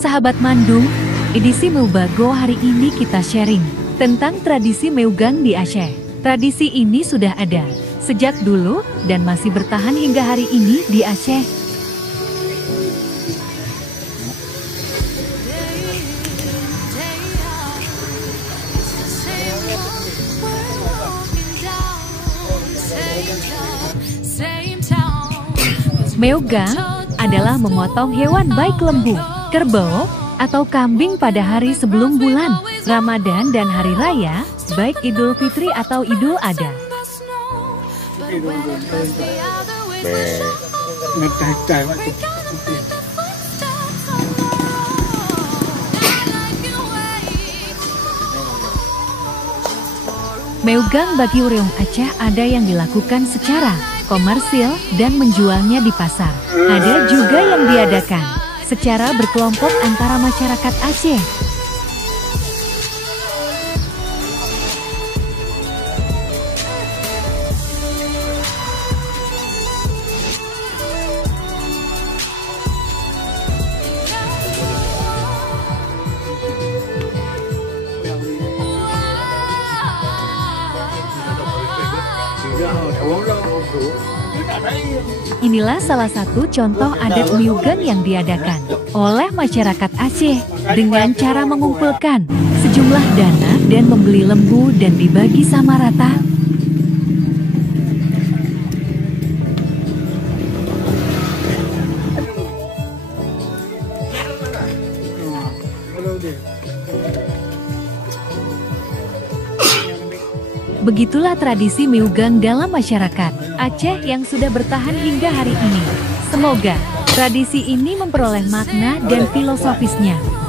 Sahabat Mandung, edisi Meubago hari ini kita sharing tentang tradisi Meugang di Aceh. Tradisi ini sudah ada sejak dulu dan masih bertahan hingga hari ini di Aceh. Meugang adalah memotong hewan baik lembu, kerbau, atau kambing pada hari sebelum bulan Ramadan dan hari raya, baik Idul Fitri atau Idul Adha. Meugang bagi Ureum Aceh ada yang dilakukan secara komersil dan menjualnya di pasar. Ada juga yang diadakan secara berkelompok antara masyarakat Aceh. Inilah salah satu contoh adat Meugang yang diadakan oleh masyarakat Aceh dengan cara mengumpulkan sejumlah dana dan membeli lembu dan dibagi sama rata. Begitulah tradisi Meugang dalam masyarakat Aceh yang sudah bertahan hingga hari ini. Semoga tradisi ini memperoleh makna dan filosofisnya